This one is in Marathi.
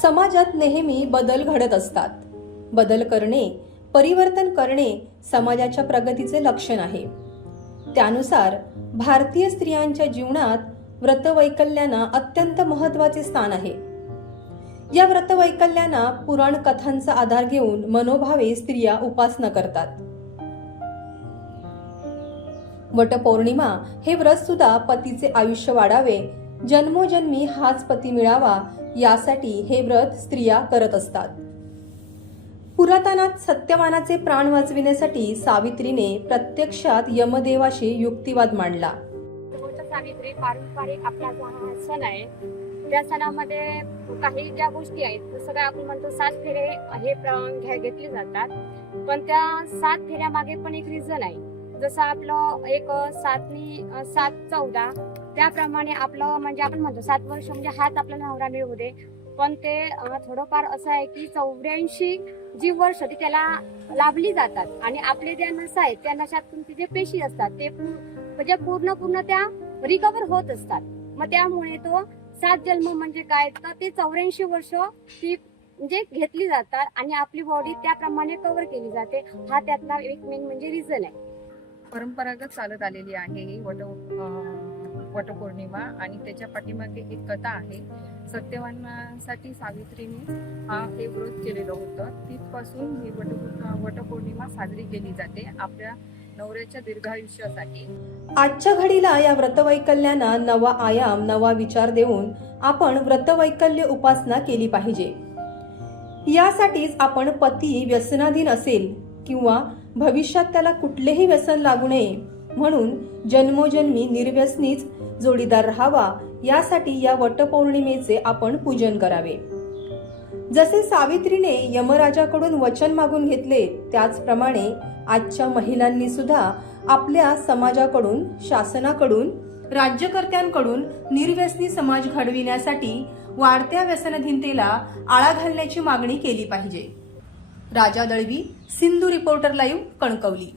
समाजात नेहमी बदल घडत असतात. बदल करणे परिवर्तन करणे समाजाच्या प्रगतीचे लक्षण आहे. त्यानुसार भारतीय स्त्रियांच्या जीवनात व्रतवैकल्यांना अत्यंत महत्त्वाचे स्थान आहे. या व्रतवैकल्यांना पुराण कथांचा आधार घेऊन मनोभावे स्त्रिया उपासना करतात. वटपौर्णिमा हे व्रत सुद्धा पतीचे आयुष्य वाढावे जन्मोजन्मी हाच पती मिळावा यासाठी हे व्रत स्त्रिया करत असतात. पुरातनात सत्यवानाचे प्राण वाचविण्यासाठी सावित्रीने प्रत्यक्षात यमदेवाशी युक्तिवाद मांडला. सावित्री पारंपरिक आपला जो हा सण आहे त्या सणामध्ये काही ज्या गोष्टी आहेत जसं काय आपण म्हणतो सात फेरे हे घ्या- घेतले जातात. पण त्या सात फेऱ्यामागे पण एक रिझन आहे. जसं आपलं एक सातनी सात चौदा त्याप्रमाणे आपलं म्हणजे आपण म्हणतो सात वर्ष म्हणजे हात आपला नवरा मिळू दे. पण ते थोडंफार असं आहे की चौऱ्याऐंशी जी वर्ष ती त्याला लाभली जातात. आणि आपले ज्या नसा आहेत त्या नशातून ते जे पेशी असतात ते म्हणजे पूर्ण पूर्ण त्या रिकवर होत असतात. मग त्यामुळे तो सात जन्म म्हणजे काय? तर ते चौऱ्याऐंशी वर्ष ती म्हणजे घेतली जातात आणि आपली बॉडी त्याप्रमाणे कव्हर केली जाते. हा त्यातला एक मेन म्हणजे रिझन आहे. परंपरागत चालत आलेली आहे ही वट वटपौर्णिमा आणि त्याच्या पाठीमागे एक कथा आहे. सत्यवानासाठी सावित्रीने हा हे व्रत केलेलं होतं. तिथपासून ही वट वटपौर्णिमा साजरी केली जाते आपल्या नवऱ्याच्या दीर्घायुष्यासाठी. आजच्या घडीला या व्रतवैकल्यांना नवा आयाम नवा विचार देऊन आपण व्रतवैकल्य उपासना केली पाहिजे. यासाठीच आपण पती व्यसनाधीन असेल किंवा भविष्यात त्याला कुठलेही व्यसन लागू नये म्हणून जन्मोजन्मी निर्व्यसनीच जोडीदार राहावा यासाठी या वटपौर्णिमेचे आपण पूजन करावे. जसे सावित्रीने यमराजाकडून वचन मागून घेतले त्याचप्रमाणे आजच्या महिलांनी सुद्धा आपल्या समाजाकडून शासनाकडून राज्यकर्त्यांकडून निर्व्यसनी समाज घडविण्यासाठी वाढत्या व्यसनधीनतेला आळा घालण्याची मागणी केली पाहिजे. Raja Dalvi Sindhu reporter live Kankavli.